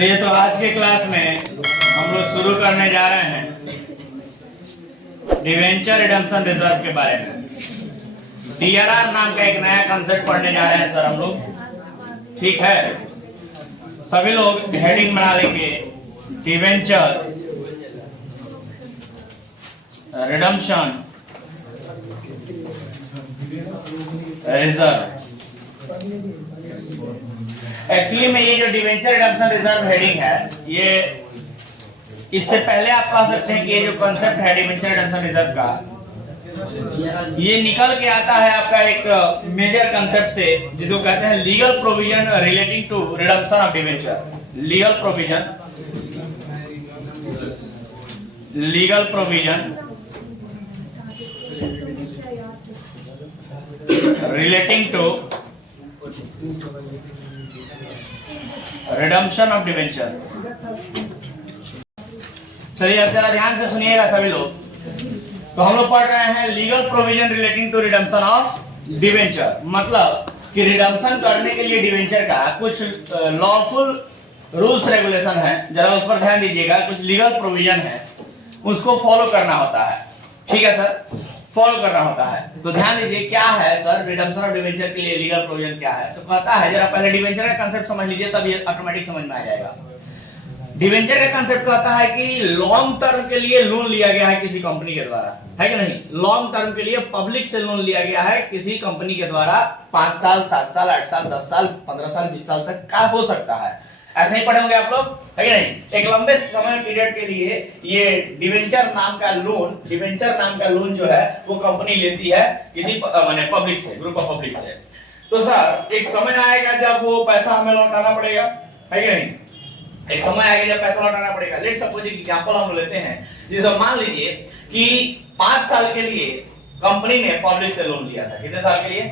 चलिए तो आज के क्लास में हम लोग शुरू करने जा रहे हैं डिवेंचर रिडम्पशन रिजर्व के बारे में। डीआरआर नाम का एक नया कंसेप्ट पढ़ने जा रहे हैं सर हम लोग, ठीक है। सभी लोग हेडिंग बना लेंगे, डिवेंचर रिडम्पशन रिजर्व। एक्चुअली में ये जो डिवेंचर रिडम्पशन रिजर्व हेडिंग है, ये इससे पहले आप कह सकते हैं कि ये जो कॉन्सेप्ट है डिवेंचर रिडम्पशन रिजर्व का, ये निकल के आता है आपका एक मेजर कंसेप्ट से, जिसको कहते हैं legal provision relating to redemption of debenture. Legal provision relating to redemption of debenture. चलिए अब जरा ध्यान से सुनिएगा सभी लोग। तो हम लोग पढ़ रहे हैं legal provision relating to redemption of debenture, मतलब कि रिडम्पशन करने के लिए डिवेंचर का कुछ लॉफुल रूल्स रेगुलेशन है, जरा उस पर ध्यान दीजिएगा। कुछ लीगल प्रोविजन है, उसको फॉलो करना होता है, ठीक है सर, फॉलो करना होता है। तो ध्यान दीजिए क्या है सर रिडम्पशन ऑफ डिवेंचर के लिए लीगल प्रोविजन क्या है। तो कहता है, जरा पहले डिवेंचर का कांसेप्ट समझ लीजिए, तब ये ऑटोमेटिक समझ में आ जाएगा। डिवेंचर का कांसेप्ट कहता है कि लॉन्ग टर्म के लिए लोन लिया गया है किसी कंपनी के द्वारा, है कि नहीं। लॉन्ग टर्म के लिए पब्लिक से लोन लिया गया है किसी कंपनी के द्वारा, 5 साल 7 साल 8 साल 10 साल 15 साल 20 साल तक का हो सकता है। ऐसे ही पढ़े होंगे आप लोग, है कि नहीं। एक लंबे समय पीरियड के लिए ये डिवेंचर नाम का लोन जो है वो कंपनी लेती है किसी माने पब्लिक से, ग्रुप ऑफ पब्लिक से। तो सर एक समय आएगा जब वो पैसा हमें लौटाना पड़ेगा, है कि नहीं। एक समय आएगा जब पैसा लौटाना पड़ेगा। लेट सपोज एग्जांपल हम लेते हैं, जिसे मान लीजिए कि 5 साल के लिए कंपनी ने पब्लिक से लोन लिया था। कितने साल के लिए?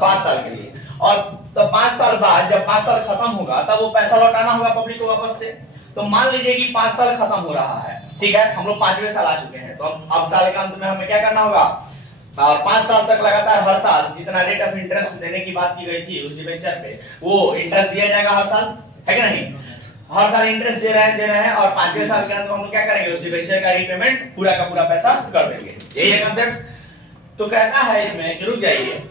5 साल के लिए। और तो 5 साल बाद जब 5 साल खत्म होगा तब वो पैसा लौटाना होगा पब्लिक को वापस से। तो मान लीजिए कि 5 साल खत्म हो रहा है, ठीक है, हम लोग 5वें साल आ चुके हैं। तो अब साल के अंत में हमें क्या करना होगा, और 5 साल तक लगातार हर साल जितना रेट ऑफ इंटरेस्ट देने की बात की गई थी उस डिवेंचर पे, वो इंटरेस्ट दिया जाएगा हर साल, है कि नहीं। हर साल इंटरेस्ट दे रहे हैं और 5वें साल के अंत में हम क्या करेंगे, उस डिवेंचर का रीपेमेंट पूरा का पूरा पैसा कर देंगे। यही है कांसेप्ट। तो कहता है इसमें, रुक जाइए,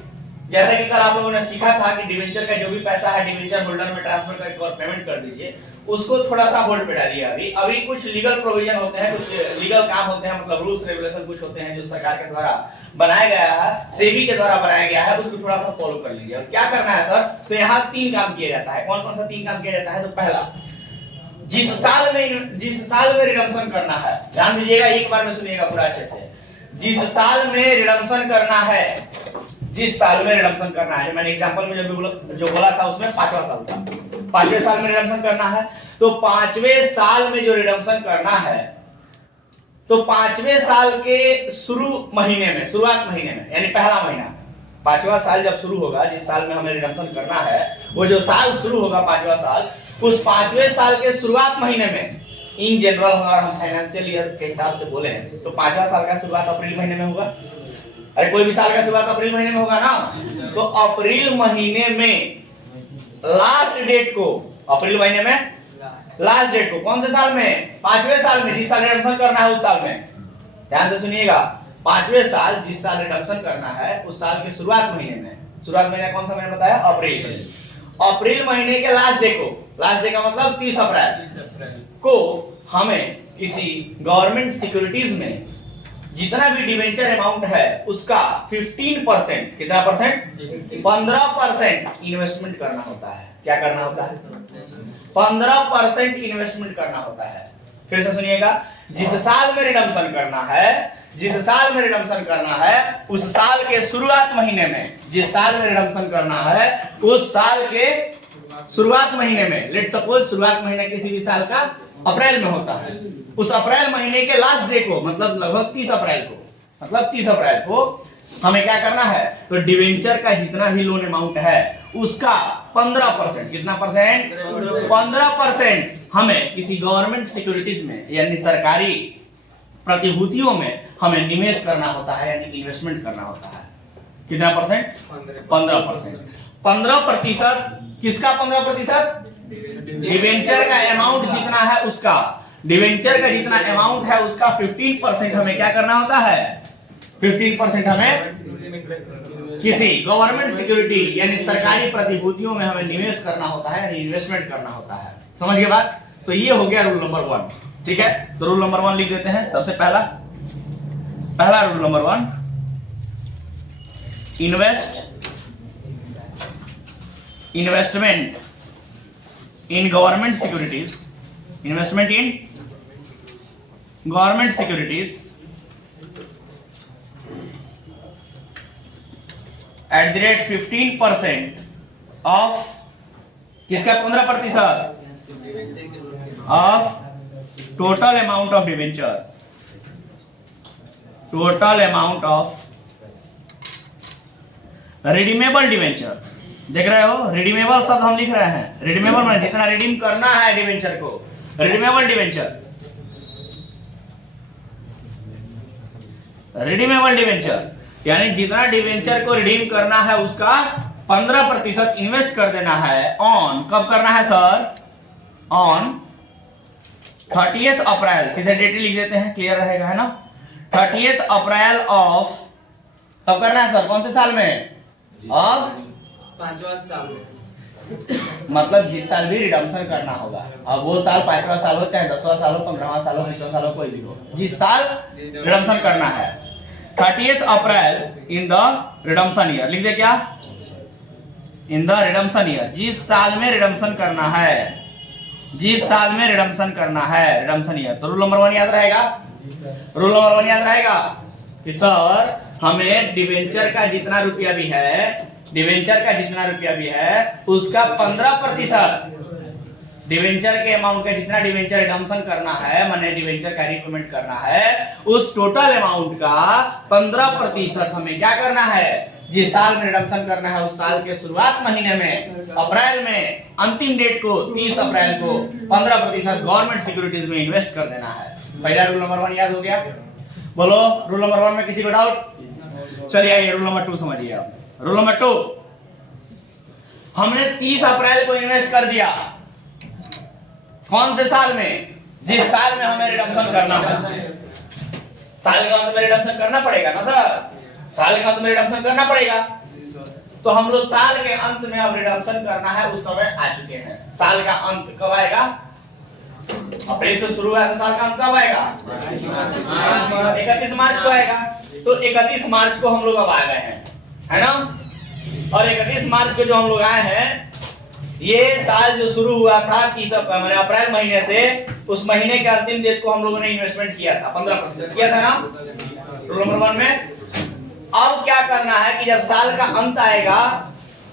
जैसा कि कल आप लोगों ने सीखा था कि डिवेंचर का जो भी पैसा है डिवेंचर होल्डर में ट्रांसफर करके और पेमेंट कर दीजिए, उसको थोड़ा सा होल्ड पे डालिए। अभी कुछ लीगल प्रोविजन होते हैं, कुछ लीगल काम होते हैं, मतलब रूल्स रेगुलेशन कुछ होते हैं जो सरकार के द्वारा बनाया गया है, सेबी के द्वारा बनाया गया है, उसको थोड़ा सा फॉलो कर लीजिए। और क्या करना है सर, तो यहाँ 3 काम किया जाता है। कौन कौन सा 3 काम किया जाता है। तो पहला, जिस साल में रिडम्पशन करना है, ध्यान दीजिएगा, एक बार में सुनिएगा पूरा अच्छे से। जिस साल में रिडम्पशन करना है, जिस साल में रिडम्पशन करना है, मैंने एग्जांपल में जो बोला था उसमें 5वां साल था। 5वें साल में रिडम्पशन करना है, तो 5वें साल में जो रिडम्पशन करना है, तो 5वें साल के शुरुआत महीने में, यानी पहला महीना, 5वां साल जब शुरू होगा, जिस साल में हमें रिडम्पशन करना है, वो जो साल शुरू होगा 5वां साल, उस 5वें साल के शुरुआत महीने में, इन जनरल अगर हम फाइनेंशियल ईयर के हिसाब से बोले हैं तो 5वां साल का शुरुआत अप्रैल महीने में होगा। अरे कोई भी साल का शुरुआत अप्रैल महीने में होगा ना। तो अप्रैल महीने में लास्ट डेट को, अप्रैल महीने में लास्ट डेट को, कौन से साल में, 5वें साल में, जिस साल रिडम्पशन करना है उस साल में, ध्यान से सुनिएगा, 5वें साल जिस साल रिडम्पशन करना है उस साल के शुरुआत महीने में, शुरुआत महीना कौन सा मैंने बताया, अप्रैल। अप्रैल महीने के लास्ट डे को, लास्ट डे का मतलब 30 अप्रैल को हमें किसी गवर्नमेंट सिक्योरिटीज में जितना भी डिवेंचर अमाउंट है उसका 15%, कितना परसेंट, 15% इन्वेस्टमेंट करना होता है। क्या करना होता है, 15% इन्वेस्टमेंट करना होता है। फिर से सुनिएगा, जिस साल में रिडम्पशन करना है, उस साल के शुरुआत महीने में, जिस साल में रिडम्पशन करना है उस साल के शुरुआत महीने में, लेट सपोज शुरुआत महीना किसी भी साल का अप्रैल में होता है, उस अप्रैल महीने के लास्ट डे को, मतलब लगभग 30 अप्रैल को हमें क्या करना है, तो डिवेंचर का जितना भी लोन अमाउंट है उसका 15%, कितना परसेंट, 15% हमें किसी गवर्नमेंट सिक्योरिटीज में, यानी सरकारी प्रतिभूतियों में हमें निवेश करना होता है, यानी इन्वेस्टमेंट करना होता है। कितना परसेंट, 15%। 15% किसका 15%, डिवेंचर का अमाउंट जितना है उसका, डिवेंचर का जितना अमाउंट है उसका 15% हमें क्या करना होता है, 15% हमें किसी गवर्नमेंट सिक्योरिटी यानी सरकारी प्रतिभूतियों में हमें निवेश करना होता है, यानी इन्वेस्टमेंट करना होता है। समझ गए बात? तो ये हो गया रूल नंबर 1। ठीक है, तो रूल नंबर 1 लिख देते हैं। सबसे पहला rule number 1, investment in government securities, investment in government securities eight the rate 15% of, किसका 15% of total amount of debenture, total amount of redeemable debenture. देख रहे हो, रिडीमेबल शब्द हम लिख रहे हैं। रिडीमेबल में जितना रिडीम करना है डिवेंचर को, रिडीमेबल डिवेंचर, रिडीमेबल डिवेंचर यानी जितना डिवेंचर को रिडीम करना है उसका 15% इन्वेस्ट कर देना है। ऑन, कब करना है सर? ऑन 30th अप्रैल, सीधे डेट लिख देते हैं, क्लियर रहेगा, है ना? 30th अप्रैल ऑफ, कब करना है सर? कौन से साल में? अब 5वां साल, मतलब जिस साल भी रिडम्पशन करना होगा, अब वो साल 5वां साल हो, चाहे 10वां साल हो, 15वां साल हो, 20वां साल हो, कोई भी हो, जिस साल रिडम्पशन करना है 30th April in the redemption year, लिख दे क्या? इन द रिडम्पशन ईयर, जिस साल में रिडम्पशन करना है, जिस साल में रिडम्पशन करना है, रिडम्पशन ईयर। तो रूल नंबर 1 याद रहेगा, रूल नंबर 1 याद रहेगा कि सर हमें डिवेंचर का जितना रुपया भी है, डिवेंचर का जितना रुपया भी है उसका 15%, डिवेंचर के अमाउंट का जितना डिवेंचर रिडम्पशन करना है, माने डिवेंचर का रीपेमेंट करना है, उस टोटल अमाउंट का 15% हमें क्या करना है, जिस साल में रिडम्पशन करना है उस साल के शुरुआत महीने में, अप्रैल में, अंतिम डेट को 30 अप्रैल को 15% गवर्नमेंट सिक्योरिटीज में इन्वेस्ट कर देना है। पहला रूल नंबर 1 याद हो गया? बोलो, रूल नंबर 1 में किसी को डाउट? चलिए आइए रूल नंबर 2 समझिए आप। रूल नंबर 2, हमने 30 अप्रैल को इन्वेस्ट कर दिया, कौन से साल में? जिस साल में हमें रिडम्पशन करना है। साल के अंत में रिडम्पशन करना पड़ेगा ना सर, साल के अंत में रिडम्पशन करना पड़ेगा। तो हम लोग साल के अंत में अब रिडम्पशन करना है, उस समय आ चुके हैं। साल का अंत कब आएगा? अप्रैल से शुरू हुआ तो साल का अंत कब आएगा? 31 मार्च को आएगा। तो 31 मार्च को हम लोग अब आ गए हैं, है ना? और 31 मार्च को जो हम लोग आए हैं, ये साल जो शुरू हुआ था 30 अप्रैल महीने से, उस महीने के अंतिम डेट को हम लोगों ने इन्वेस्टमेंट किया था, 15% किया था ना रूल नंबर 1 में। अब क्या करना है कि जब साल का अंत आएगा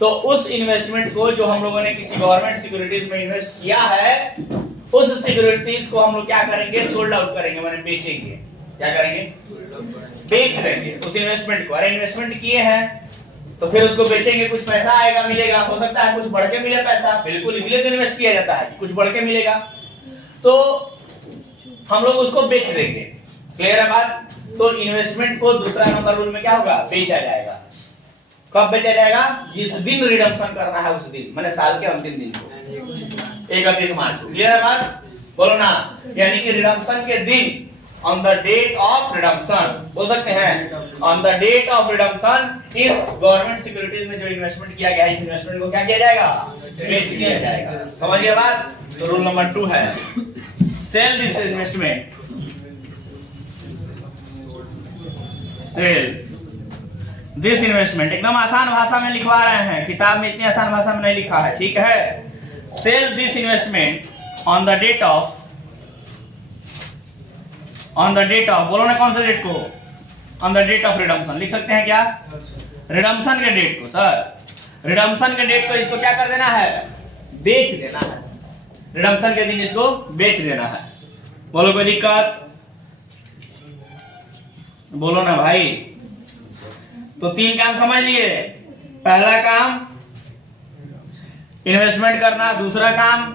तो उस इन्वेस्टमेंट को जो हम लोगों ने किसी गवर्नमेंट सिक्योरिटीज में इन्वेस्ट किया है, उस सिक्योरिटीज को हम लोग क्या करेंगे? सोल्ड आउट करेंगे, माने बेचेंगे। क्या करेंगे? बेच देंगे उस इन्वेस्टमेंट को। अरे इन्वेस्टमेंट किए हैं तो फिर उसको बेचेंगे, कुछ पैसा आएगा, मिलेगा, हो सकता है कुछ बढ़ के मिले पैसा, बिल्कुल इसलिए तो इन्वेस्ट किया जाता है कि कुछ बढ़ के मिलेगा, तो हम लोग उसको बेच देंगे। क्लियर है बात? तो इन्वेस्टमेंट को दूसरा नंबर रूल में क्या होगा? बेचा जाएगा। कब बेचा जाएगा? जिस दिन रिडम्पशन करना है उस दिन, माने साल के अंतिम दिन को, 31 मार्च को। क्लियर है बात? बोलो ना, यानी कि रिडम्पशन के दिन, on the date of redemption, बोल सकते हैं on the date of redemption, इस गवर्नमेंट सिक्योरिटीज में जो इन्वेस्टमेंट किया गया है, इस इन्वेस्टमेंट को क्या किया जाएगा? बेच दिया जाएगा। समझिए बात? तो रूल नंबर 2 है sell this investment, sell this investment. एकदम आसान भाषा में लिखवा रहे हैं, किताब में इतनी आसान भाषा में नहीं लिखा है, ठीक है? Sell this investment on the date of, on the date of, बोलो ना कौन से डेट को? On the date of redemption. लिख सकते हैं क्या? रिडम्पशन के डेट को। सर रिडम्पशन के डेट को इसको क्या कर देना है? बेच देना है। रिडम्पशन के दिन इसको बेच देना है। बोलो कोई दिक्कत? बोलो ना भाई। तो 3 काम समझ लिए। पहला काम इन्वेस्टमेंट करना, दूसरा काम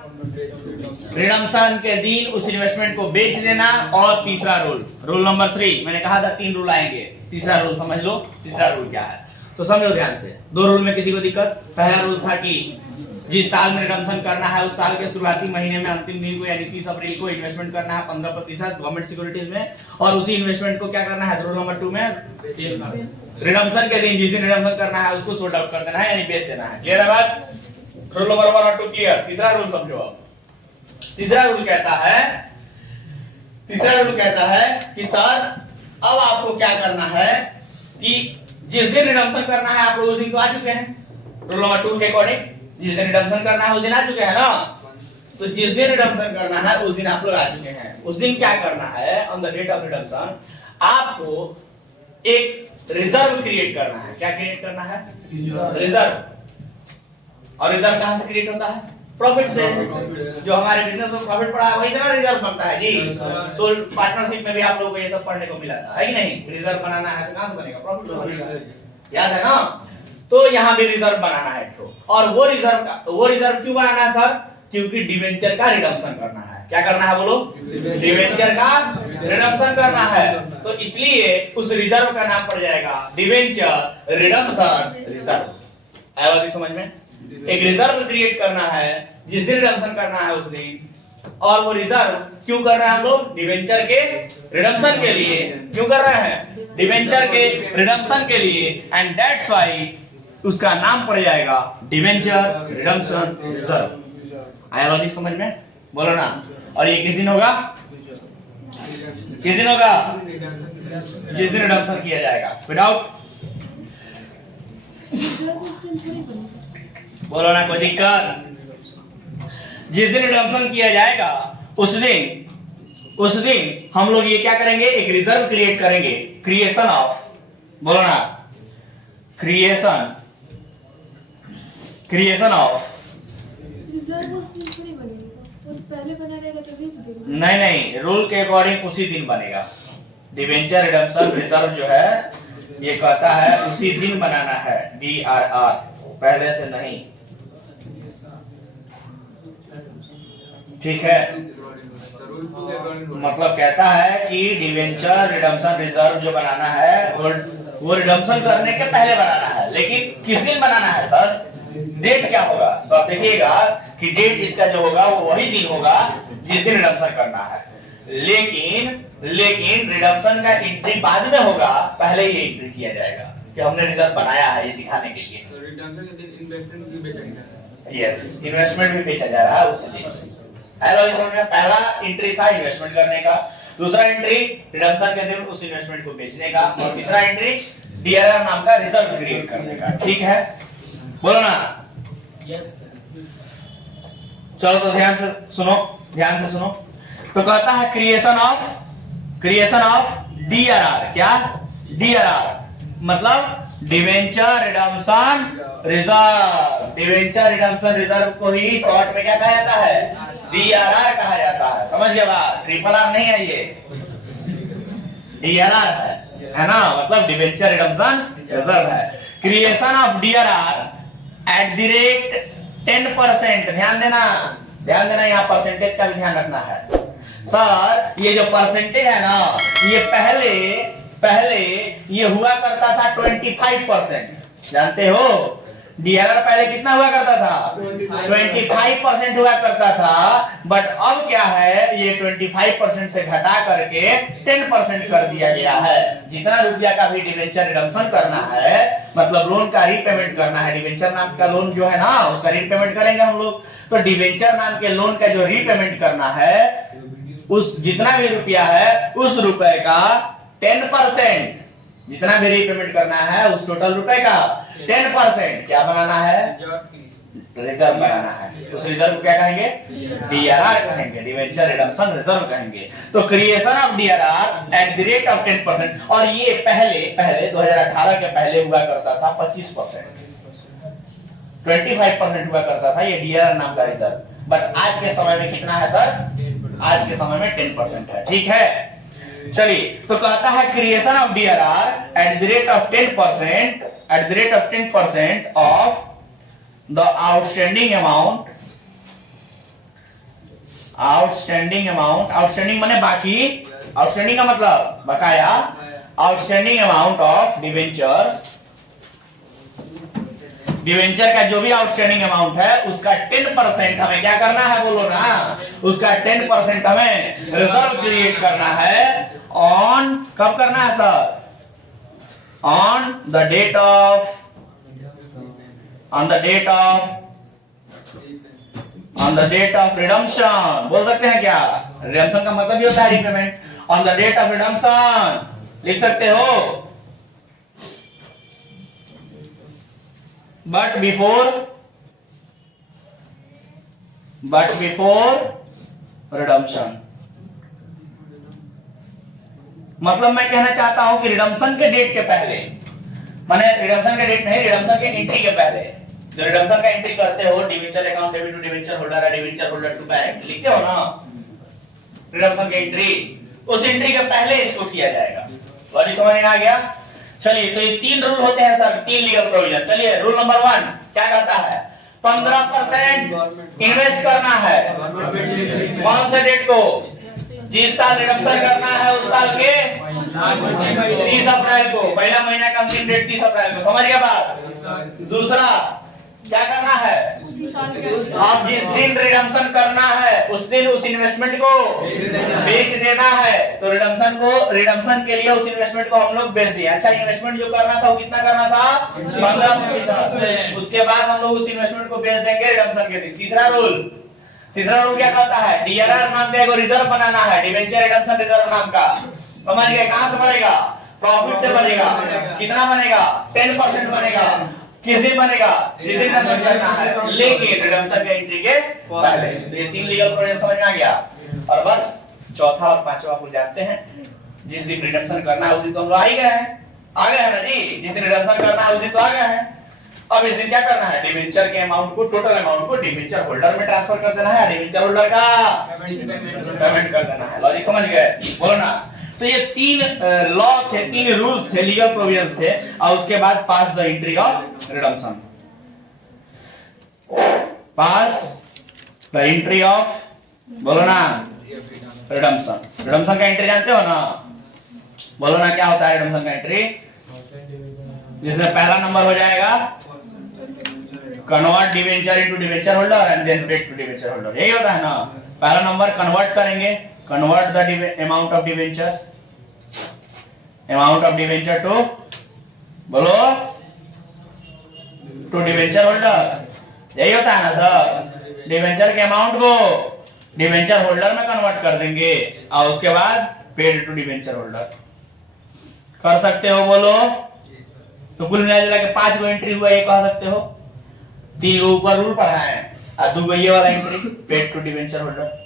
रिडम्पशन के दिन उस इन्वेस्टमेंट को बेच देना, और तीसरा रूल, रूल नंबर 3, मैंने कहा था 3 रूल आएंगे, तीसरा रूल समझ लो। तीसरा रूल क्या है तो समझो ध्यान से। 2 रूल में किसी को दिक्कत? पहला रूल था कि जिस साल में रिडम्पशन करना है उस साल के शुरुआती महीने में अंतिम दिन को यानी 30 अप्रैल को इन्वेस्टमेंट करना है 15% गवर्नमेंट सिक्योरिटीज में, और उसी इन्वेस्टमेंट को क्या करना है रूल नंबर 2 में रिडम्पशन के दिन जिस दिन रिडम्पशन करना है उसको सोल्ड आउट कर देना है यानी बेच देना है। क्लियर है बात? रूल नंबर 1 और 2 क्लियर। तीसरा रूल समझो। अब तीसरा रूल कहता है कि सर अब आपको क्या करना है कि जिस दिन रिडम्पशन करना है आप लोग उस दिन तो आ चुके हैं रूल नंबर 2 के अकॉर्डिंग, जिस दिन रिडम्पशन करना है उस दिन आ चुके हैं ना। तो जिस दिन रिडम्पशन करना है उस दिन आप लोग आ चुके हैं। उस दिन क्या करना है, on the date of redemption आपको एक रिजर्व क्रिएट करना है। क्या क्रिएट करना है? रिजर्व। और रिजर्व कहां से क्रिएट होता है? प्रॉफिट से। जो हमारे बिजनेस में प्रॉफिट पड़ा है वही से ना रिजर्व बनता है जी। तो पार्टनरशिप में भी आप लोगों को ये सब पढ़ने को मिला था, है कि नहीं? रिजर्व बनाना है तो कहां से बनेगा? प्रॉफिट से। याद है ना? तो यहाँ भी रिजर्व बनाना है तो, और वो रिजर्व क्यों बनाना है सर? क्योंकि डिवेंचर का रिडम्पशन करना है। क्या करना है बोलो? डिवेंचर का रिडम्पशन करना है। तो इसलिए उस रिजर्व का नाम पड़ जाएगा डिवेंचर रिडम्पशन रिजर्व। आया बात समझ में? एक रिजर्व क्रिएट करना है जिस दिन रिडम्पशन करना है उस दिन, और वो रिजर्व क्यों कर रहे हैं हम लोग? डिवेंचर के रिडम्पशन के लिए। क्यों कर रहे हैं? डिवेंचर के रिडम्पशन के लिए, एंड दैट्स व्हाई उसका नाम पड़ जाएगा डिवेंचर रिडम्पशन रिजर्व। आया लॉजिक समझ में? बोलो ना। और ये किस दिन होगा? किस दिन होगा? जिस दिन रिडम्पशन किया जाएगा। विदाउट बोलो ना, कोई दिक्कत? जिस दिन रिडम्पशन किया जाएगा उस दिन हम लोग ये क्या करेंगे? एक रिजर्व क्रिएट करेंगे। क्रिएशन ऑफ, बोलो ना, क्रिएशन ऑफ। पहले बना रहेगा तभी नहीं, रूल के अकॉर्डिंग उसी दिन बनेगा। डिवेंचर रिडम्पशन रिजर्व जो है ये कहता है उसी दिन बनाना है, DRR, पहले से नहीं। ठीक है? मतलब कहता है कि डिवेंचर रिडम्पशन रिजर्व जो बनाना है वो रिडम्पशन करने के पहले बनाना है। लेकिन किस दिन बनाना है सर? डेट क्या होगा? तो आप देखिएगा कि डेट इसका जो होगा वो वही दिन होगा जिस दिन रिडम्पशन करना है। लेकिन रिडम्पशन का एंट्री बाद में होगा, पहले ही एंट्री किया जाएगा कि हमने रिजर्व बनाया है ये दिखाने के लिए। तो रिडम्पशन के दिन इन्वेस्टमेंट भी बेचा जाएगा। यस, इन्वेस्टमेंट भी बेचा जा रहा है उस दिन। हेलो, इसमें पहला एंट्री था इन्वेस्टमेंट करने का, दूसरा एंट्री रिडम्पशन के दिन उस इन्वेस्टमेंट को बेचने का, और तीसरा एंट्री DRR नाम का रिजर्व क्रिएट करने का। ठीक है? बोलो ना। यस। चलो तो ध्यान से सुनो। तो कहता है क्रिएशन ऑफ DRR। क्या? DRR मतलब debenture redemption reserve. Debenture redemption reserve को ही शॉर्ट में क्या कहा जाता है? DRR कहा जाता है। समझ गए बात? ट्रिपल R नहीं है, ये DRR है ना? मतलब डिवेंचर रिडम्पशन रिजर्व है। Creation of DRR eight the rate 10%। ध्यान देना, यहाँ परसेंटेज का भी ध्यान रखना है सर। ये जो परसेंटेज है ना, ये पहले ये हुआ करता था 25%। जानते हो DRR पहले कितना हुआ करता था? 25% हुआ करता था। बट अब क्या है, ये 25% से घटा करके 10% कर दिया गया है। जितना रुपया का भी डिवेंचर रिडम्पशन करना है, मतलब लोन का रीपेमेंट करना है, डिवेंचर नाम का लोन जो है ना उसका रीपेमेंट करेंगे हम लोग। तो डिवेंचर नाम के लोन का जो रीपेमेंट करना है, उस जितना भी रुपया है उस रुपए का 10%, जितना भी रीपेमेंट करना है उस टोटल रुपए का 10% क्या बनाना है? रिजर्व बनाना है। उस रिजर्व को क्या कहेंगे? DRR कहेंगे, डिवेंचर रिडम्पशन रिजर्व कहेंगे। तो creation of DRR eight the rate of 10%। और ये पहले 2018 के पहले हुआ करता था 25%, 25% हुआ करता था ये DRR नाम का रिजर्व। बट आज के समय में कितना है सर? आज के समय में 10% है। ठीक है? चलिए, तो कहता है creation of DRR eight the rate of 10% of the outstanding माने बाकी, आउटस्टैंडिंग का मतलब बकाया, outstanding amount of debentures debenture का जो भी आउटस्टैंडिंग अमाउंट है उसका 10% हमें क्या करना है, बोलो ना, उसका 10% हमें रिजर्व क्रिएट करना है। ऑन कब करना है sir? On the date of redemption. बोल सकते हैं क्या? रिडम्पशन का मतलब ही होता है repayment. On the date of redemption लिख सकते हो, बट बिफोर रिडम्पशन। मतलब मैं कहना चाहता हूं कि रिडम्पशन के डेट के पहले, माने रिडम्पशन के डेट नहीं, रिडम्पशन के एंट्री के पहले, जो रिडम्पशन का एंट्री करते हो, debenture account debit to debenture holder है, डिवेंचर होल्डर टू बैंक, लिखते हो ना रिडम्पशन की एंट्री, उस एंट्री के पहले इसको किया जाएगा। लॉजिक समझ में आ गया? चलिए, तो ये 3 रूल होते हैं सर, 3 लीगल प्रोविजन। चलिए, रूल नंबर 1 क्या कहता है? 15% इन्वेस्ट करना है। कौन से डेट को? जिस साल रिडम्पशन करना है उस साल के 30 अप्रैल को। पहला महीना का अंतिम डेट 30 अप्रैल को। समझ गया बात? दूसरा क्या करना है? आप जिस दिन रिडम्पशन करना है उस दिन उस इन्वेस्टमेंट को बेच देना है। तो रिडम्पशन के लिए उस इन्वेस्टमेंट को हम लोग बेच दिए। अच्छा, इन्वेस्टमेंट जो करना था वो कितना करना था? 15%। उसके बाद हम लोग उस इन्वेस्टमेंट को बेच देंगे रिडम्पशन के दिन। तीसरा रूल क्या कहता है? डीआरआर नाम का एक रिजर्व बनाना है, डिवेंचर रिडम्पशन रिजर्व नाम का। समझ गए? कहां से बनेगा? प्रॉफिट से बनेगा। कितना बनेगा? 10% बनेगा। किस दिन बनेगा? जिस दिन रिडम्पशन करना है, लेकिन रिडम्पशन के एंट्री के पहले। तो ये 3 लीगल प्रोविजन समझ में आ गया। और बस चौथा और पांचवा आप जानते हैं, जिस दिन रिडम्पशन करना है उस दिन तो हम लोग आ गए हैं ना जी। जिस दिन रिडम्पशन करना है उस दिन तो आ गए हैं। अब इस दिन क्या करना है? डिवेंचर के अमाउंट को, टोटल अमाउंट को डिवेंचर होल्डर में ट्रांसफर कर देना है, डिवेंचर होल्डर का पेमेंट कर देना है। लॉजिक समझ गए? बोलो ना। तो ये 3 लॉ थे, 3 रूल्स थे, लीगल प्रोविजन थे। और उसके बाद pass the entry of redemption. Pass the entry of, बोलो ना, रिडम्पशन। रिडम्पशन का एंट्री जानते हो ना? बोलो ना, क्या होता है रिडम्पशन का एंट्री? जिसमें पहला नंबर हो जाएगा convert debenture into debenture holder and then paid to debenture holder. यही होता है ना? पहला नंबर कन्वर्ट करेंगे, convert the amount of debenture to, बोलो, टू डिवेंचर होल्डर। यही होता है ना सर? डिवेंचर के अमाउंट को डिवेंचर होल्डर में कन्वर्ट कर देंगे और उसके बाद पेड टू डिवेंचर होल्डर। कर सकते हो? बोलो। तो कुल मिला के 5 गो एंट्री हुआ, ये कह सकते हो। 3 गो ऊपर रूल पढ़ा है और 2 गो ये वाला entry paid to debenture holder.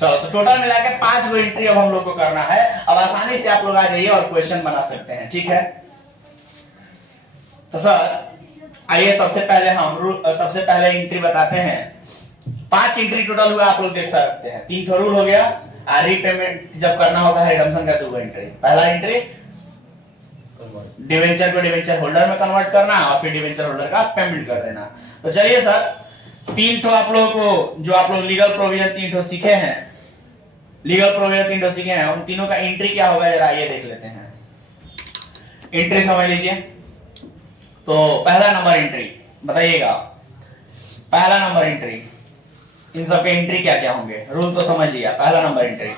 चलो, तो टोटल मिला के 5 गो एंट्री अब हम लोग को करना है। अब आसानी से आप लोग आ जाइए और क्वेश्चन बना सकते हैं, ठीक है? तो सर आइए सबसे पहले एंट्री बताते हैं। 5 एंट्री टोटल हुआ, आप लोग देख सकते हैं। 3 का रूल हो गया। रीपेमेंट जब करना होता है रिडम्पशन का 2 गो एंट्री। पहला एंट्री डिवेंचर को डिवेंचर होल्डर में कन्वर्ट करना और फिर डिवेंचर होल्डर का पेमेंट कर देना। तो चलिए सर, 3 ठो आप लोगों को, जो आप लोग लीगल प्रोविजन 3 ठो सीखे हैं, उन तीनों का एंट्री क्या होगा जरा ये देख लेते हैं। एंट्री समझ लीजिए। तो पहला नंबर एंट्री बताइएगा। पहला नंबर एंट्री, इन सब के एंट्री क्या क्या होंगे? रूल तो समझ लिया। पहला नंबर एंट्री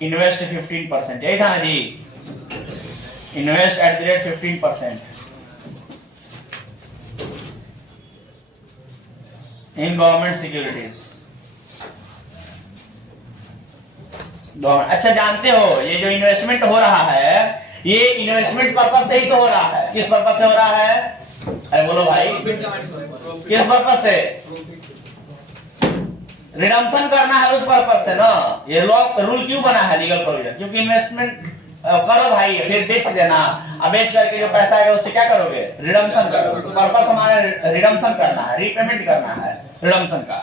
इन्वेस्ट 15%, यही था ना जी? Invest at the rate 15% in government securities. अच्छा, जानते हो ये जो इन्वेस्टमेंट हो रहा है, ये इन्वेस्टमेंट पर्पस से ही तो हो रहा है। किस पर्पस से हो रहा है? अरे बोलो भाई, किस पर्पस से? रिडम्पशन करना है उस पर्पस से ना। ये रूल क्यों बना है लीगल प्रोविजन? क्योंकि इन्वेस्टमेंट करो भाई, फिर बेच देना, अब बेच करके जो पैसा आएगा उससे क्या करोगे? रिडम्पशन करोगे। पर्पस हमारा रिडम्पशन करना है, रीपेमेंट करना है रिडम्पशन का।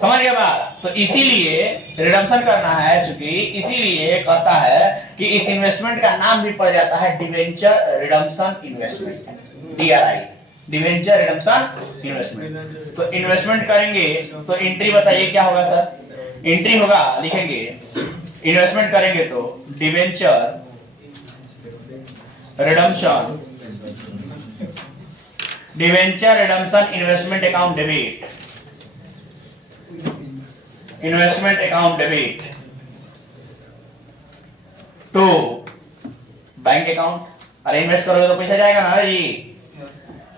समझ गए बात? तो इसीलिए रिडम्पशन करना है, चूंकि इसीलिए कहता है कि इस इन्वेस्टमेंट का नाम भी पड़ जाता है debenture redemption investment, DRI, debenture redemption investment. तो इन्वेस्टमेंट करेंगे तो एंट्री बताइए क्या होगा सर? एंट्री होगा, लिखेंगे इन्वेस्टमेंट करेंगे तो debenture redemption debenture redemption investment account debit, investment account debit to bank account. अरे इन्वेस्ट करोगे तो पैसा जाएगा ना जी।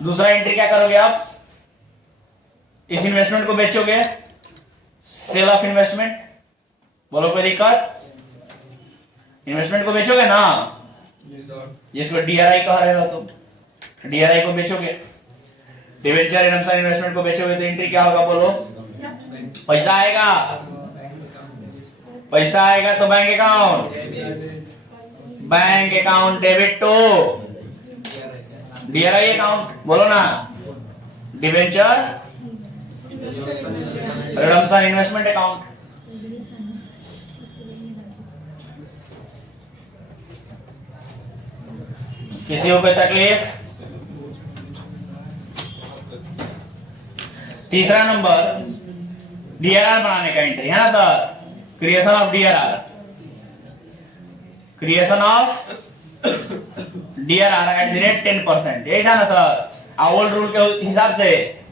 दूसरा एंट्री क्या करोगे आप, इस इन्वेस्टमेंट को बेचोगे, सेल ऑफ इन्वेस्टमेंट। बोलो कोई दिक्कत, इन्वेस्टमेंट को बेचोगे ना, जिसको डीआरआई कह रहे हो तुम, डीआरआई को बेचोगे, डिवेंचर रिडम्पशन इन्वेस्टमेंट को बेचोगे तो एंट्री क्या होगा बोलो, पैसा आएगा, पैसा आएगा तो bank account, bank account debit to DRI account. बोलो ना, डिवेंचर रिडम्पशन इन्वेस्टमेंट अकाउंट। किसी को कोई तकलीफ? तीसरा नंबर डीआरआर बनाने का एंट्री है ना sir, creation of DRR, creation of DRR eight the rate 10%, यही था ना सर। ओल्ड रूल के हिसाब से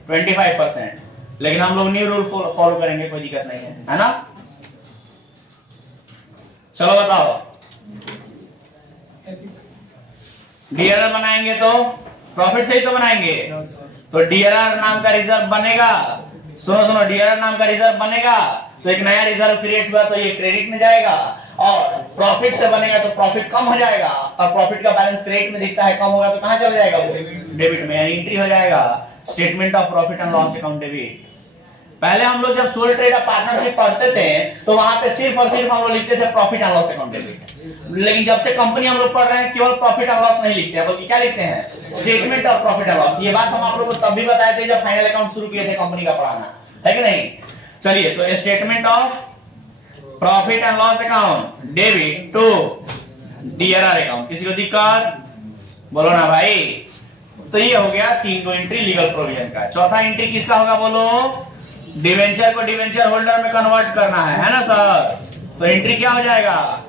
25%, लेकिन हम लोग न्यू रूल फॉलो करेंगे, कोई दिक्कत नहीं है ना। चलो बताओ, डीआरआर बनाएंगे तो प्रॉफिट से ही तो बनाएंगे, तो डीआरआर नाम का रिजर्व बनेगा। सुनो सुनो, डीआरआर नाम का रिजर्व बनेगा तो एक नया रिजर्व क्रिएट हुआ तो ये क्रेडिट में जाएगा, और प्रॉफिट से बनेगा तो प्रॉफिट कम हो जाएगा, और प्रॉफिट का बैलेंस क्रेडिट में दिखता है, कम होगा तो कहां चला जाएगा वो, डेबिट में, एंट्री हो जाएगा statement of profit and loss account debit. पहले हम लोग जब सोल ट्रेड पार्टनरशिप पढ़ते थे तो वहां पे सिर्फ और सिर्फ हम लोग लिखते थे profit and loss account debit, लेकिन जब से कंपनी हम लोग पढ़ रहे हैं केवल प्रॉफिट एंड लॉस नहीं लिखते हैं, बल्कि क्या लिखते हैं, statement of profit and loss. ये बात हम आप लोगों को तब भी बताए थे जब फाइनल अकाउंट शुरू किए थे कंपनी का पढ़ाना, है कि नहीं। चलिए, तो statement of profit and loss account debit to DRR account. किसी को दिक्कत? बोलो ना भाई। तो ये हो गया 3 एंट्री लीगल प्रोविजन का। चौथा एंट्री किसका होगा बोलो, डिवेंचर को डिवेंचर होल्डर में कन्वर्ट करना है ना सर। तो एंट्री क्या हो जाएगा,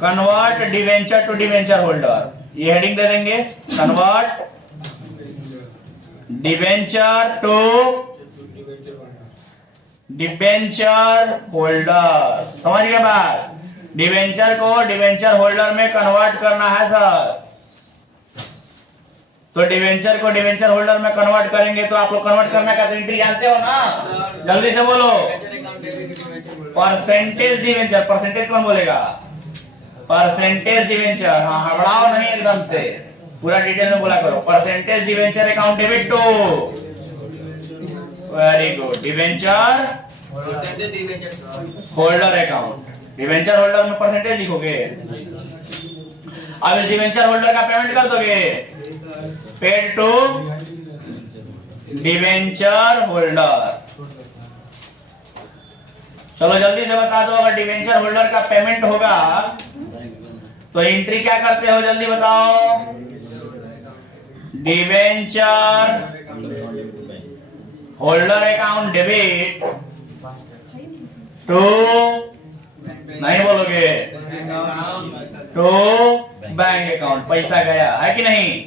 convert debenture to debenture holder, ये हेडिंग दे देंगे, convert debenture to debenture holder. समझ गए बात, डिवेंचर को डिवेंचर होल्डर में कन्वर्ट करना है सर। तो डिवेंचर को डिवेंचर होल्डर में कन्वर्ट करेंगे तो आप लोग कन्वर्ट करने का एंट्री जानते हो ना, जल्दी से बोलो। परसेंटेज डिवेंचर, परसेंटेज कौन बोलेगा, परसेंटेज डिवेंचर, हाँ हड़बड़ाओ नहीं, एकदम से पूरा डिटेल में बोला करो। Percentage debenture account debit to, very good, debenture holder account, debenture holder में परसेंटेज लिखोगे। अब इस डिवेंचर होल्डर का पेमेंट कर दोगे, पेड टू डिवेंचर होल्डर। चलो जल्दी से बता दो, अगर डिवेंचर होल्डर का पेमेंट होगा तो एंट्री क्या करते हो, जल्दी बताओ। Debenture holder account debit to, नहीं बोलोगे, टू बैंक अकाउंट, पैसा गया है कि नहीं।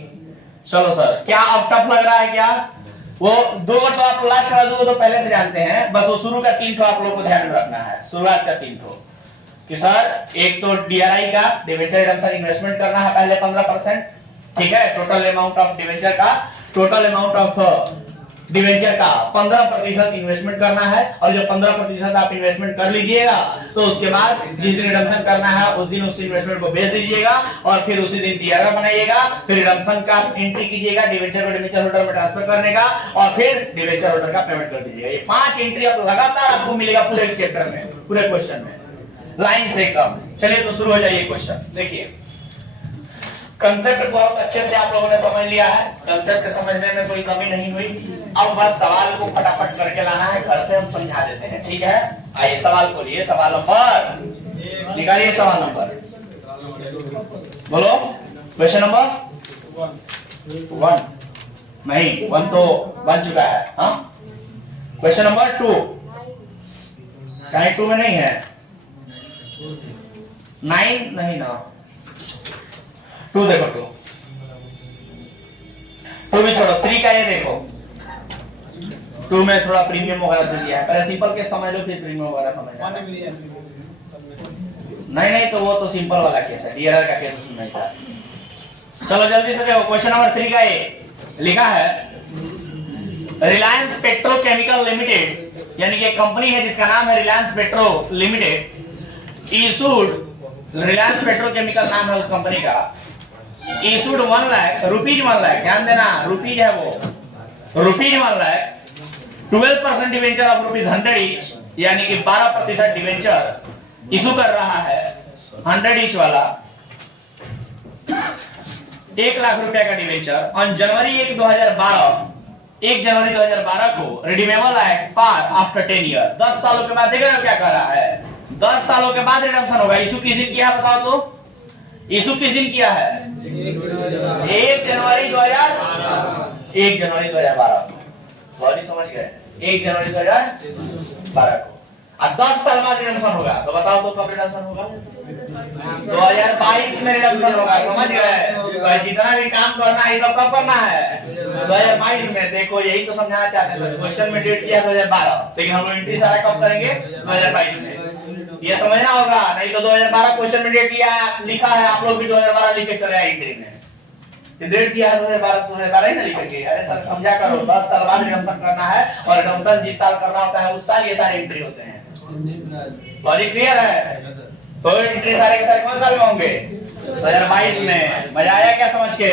चलो सर, क्या अब टफ लग रहा है क्या, वो दो तो आप लास्ट वाला दो तो पहले से जानते हैं, बस वो शुरू का 3 ठो आप लोगों को ध्यान में रखना है, शुरुआत का 3 ठो कि सर एक तो डीआरआई का डिवेंचर रिडम्पशन इन्वेस्टमेंट करना है पहले 15%, ठीक है, टोटल अमाउंट ऑफ डिवेंचर का, टोटल अमाउंट ऑफ डिवेंचर का 15% इन्वेस्टमेंट करना है, और जब 15% आप इन्वेस्टमेंट कर लीजिएगा तो उसके बाद जिस दिन रिडम्पशन करना है उस दिन उस इन्वेस्टमेंट को बेच दीजिएगा, और फिर उसी दिन डीआरआर बनाइएगा, फिर रिडम्पशन का एंट्री कीजिएगा डिवेंचर को डिवेंचर होल्डर में ट्रांसफर करने का, और फिर डिवेंचर होल्डर का पेमेंट कर दीजिएगा। ये 5 एंट्री आप लगातार आपको मिलेगा पूरे चैप्टर में, पूरे क्वेश्चन में, लाइन से कम। चलिए तो शुरू हो जाइए क्वेश्चन। देखिए कंसेप्ट बहुत अच्छे से आप लोगों ने समझ लिया है, कंसेप्ट समझने में कोई कमी नहीं हुई। अब बस सवाल को फटाफट करके लाना है, घर से हम समझा देते हैं, ठीक है। आइए सवाल खोलिए, सवाल नंबर निकालिए, सवाल नंबर बोलो, क्वेश्चन नंबर 1 नहीं, 1 तो बन चुका है, हाँ। क्वेश्चन नंबर 2 कहीं 2 में नहीं है, 9 नहीं ना, 2 देखो 2 टू में छोड़ो, 3 का ये देखो, 2 में थोड़ा प्रीमियम वगैरह तो दिया है, पहले सिंपल केस समझ लो फिर प्रीमियम वगैरह समझ लो। नहीं तो वो तो सिंपल वाला केस है, डीआरआर का केस उसमें नहीं था। चलो जल्दी से देखो क्वेश्चन नंबर 3 का ये लिखा है, रिलायंस पेट्रोकेमिकल लिमिटेड, यानी कि एक कंपनी है जिसका नाम है Reliance petro limited, issued, Reliance petrochemical नाम है उस कंपनी का, इशूड 1 लाख रुपीज, 1 लाख, ध्यान देना रुपीज है वो, rupees 1 lakh 12% debenture of rupees 100 each, यानी कि 12% डिवेंचर इशू कर रहा है 100 ईच वाला, 1 लाख रुपए का डिवेंचर ऑन जनवरी 1 जनवरी 2012 को redeemable at par after 10 year, 10 सालों के बाद। देखो क्या कर रहा है, 10 सालों के बाद रिडम्पशन होगा। इशू किस दिन किया बताओ तो, इशू किस दिन किया है? 1 जनवरी 2012, सॉरी समझ गए, 1 जनवरी 2012 को, और 10 साल बाद रिडम्पशन होगा। तो बताओ तो कब रिडम्पशन होगा? 2022 में रिडम्पशन होगा, समझ गए? तो जितना भी काम करना है सब कब करना है? 2022 में। देखो यही तो समझाना चाहते थे, क्वेश्चन में डेट किया 2012, लेकिन हम लोग एंट्री सारा कब करेंगे? 2022 में। ये समझना होगा, नहीं तो 2012 क्वेश्चन में डेट लिखा है, आप लोग भी 2012 लिख के चले आए एंट्री में, डेट दिया है 2012 ही ना लिख के। अरे सर समझा करो, 10 साल बाद रिडम्पशन करना है, और रिडम्पशन जिस साल करना होता है उस साल ये सारे एंट्री होते हैं। सॉरी क्लियर है? तो एंट्री सारे के सारे कौन साल में होंगे? 2022 में। मजा आया क्या समझ के?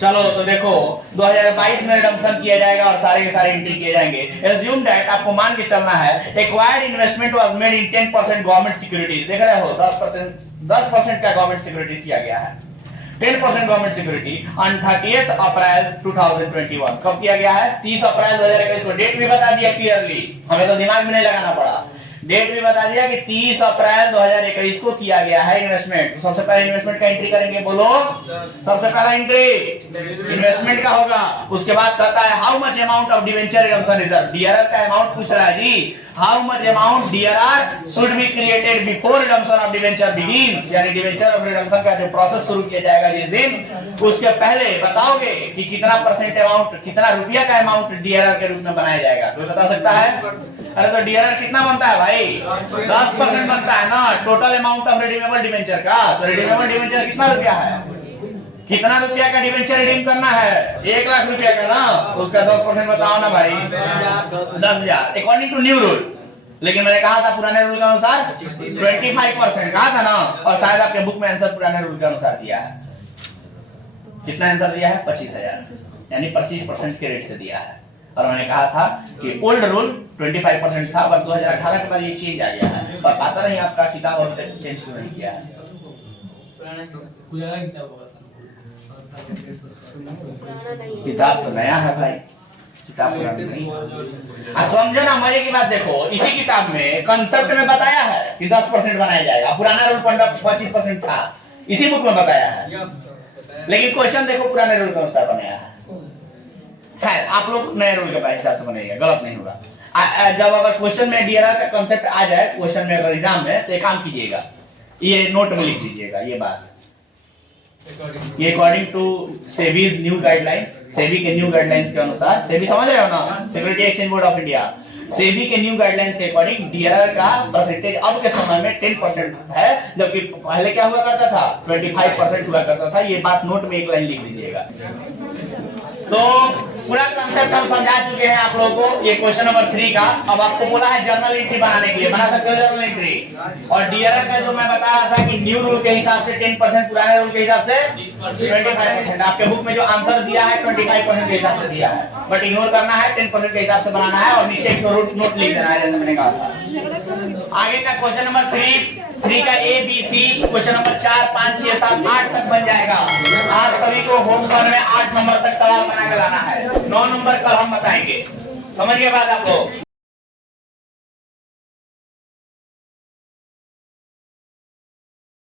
चलो तो देखो 2022 में रिडम्पशन किया जाएगा और सारे के सारे एंट्री किए जाएंगे। एज्यूम दैट, आपको मान के चलना है, acquired investment was made in 10% government securities. देख रहे हो 10% का गवर्नमेंट सिक्योरिटी किया गया है, 10% गवर्नमेंट सिक्योरिटी ऑन 30th अप्रैल 2021। कब किया गया है? 30 अप्रैल 2021 को। डेट भी बता दिया क्लियरली, हमें तो दिमाग में नहीं लगाना पड़ा, डेट भी बता दिया कि 30 अप्रैल 2021 को किया गया है इन्वेस्टमेंट। तो सबसे पहले इन्वेस्टमेंट का एंट्री करेंगे, बोलो सबसे पहला एंट्री इन्वेस्टमेंट का होगा। उसके बाद कहता है how much amount of debenture redemption reserve, DRR का अमाउंट पूछ रहा है जी, how much amount DRR should be created before redemption of debenture begins, यानी डिवेंचर ऑफ रिडम्पशन का जो प्रोसेस शुरू किया जाएगा जिस दिन, उसके पहले बताओगे कि कितना परसेंट अमाउंट, कितना रुपया का अमाउंट डीआरआर के रूप में बनाया जाएगा। कोई बता सकता है? अरे तो डीआरआर कितना बनता है भाई? 10% बनता है ना total amount of redeemable debenture का। तो रिडीमेबल डिवेंचर कितना रुपया है? कितना रुपया का डिवेंचर रिडीम करना है? 1 लाख रुपया का ना, उसका 10% बताओ ना भाई, 10,000 अकॉर्डिंग टू न्यू रूल। लेकिन मैंने कहा था पुराने रूल के अनुसार 25% कहा था ना, और शायद आपके बुक में आंसर पुराने रूल के अनुसार दिया है। कितना आंसर दिया है? 25,000, यानी 25% के रेट से दिया है। और मैंने कहा था कि ओल्ड रूल 25% था, बट 2018 के बाद ये चेंज आ गया है, और पता नहीं आपका किताब और चेंज क्यों नहीं किया है। किताब तो नया है भाई, किताब पुरानी नहीं है। समझो ना, मजे की बात देखो, इसी किताब में कंसेप्ट में बताया है कि 10% बनाया जाएगा, पुराना रूल 25% था, इसी बुक में बताया है। लेकिन क्वेश्चन देखो पुराने रूल के अनुसार बनाया है। आप लोग नए रूल के हिसाब से बनाइएगा, गलत नहीं होगा। जब अगर क्वेश्चन में डीआरआर का कांसेप्ट आ जाए क्वेश्चन में, अगर एग्जाम में, तो एक काम कीजिएगा, ये नोट में लिख दीजिएगा ये बात, ये according to SEBI's new guidelines, SEBI के न्यू गाइडलाइंस के अनुसार, सेबी समझ रहे हो ना, security exchange board of India, SEBI के न्यू गाइडलाइंस के अकॉर्डिंग डीआरआर का परसेंटेज अब के समय में 10% है, जबकि पहले क्या हुआ करता था? 25% हुआ करता था। ये बात नोट में एक लाइन लिख दीजिएगा। तो पूरा कंसेप्ट हम समझा चुके हैं आप लोगों को, ये क्वेश्चन नंबर 3 का। अब आपको बोला है जर्नल एंट्री बनाने के लिए, बना सकते हो जर्नल एंट्री। और डीआरआर का जो मैं बता रहा था कि न्यू रूल के हिसाब से 10%, पुराने रूल के हिसाब से 25%। आपके बुक में जो आंसर दिया है 25% के हिसाब से दिया है, बट इग्नोर करना है, 10% के हिसाब से बनाना है, और नीचे एक नोट लिख देना है, जैसे मैंने कहा था। आगे का क्वेश्चन नंबर 3 का A B C, question number 4, 5, 6, 7, 8 तक बन जाएगा। आप सभी को होमवर्क में 8 नंबर तक सवाल बना के लाना है, 9 नंबर कल हम बताएंगे। समझ गए बात आप लोग?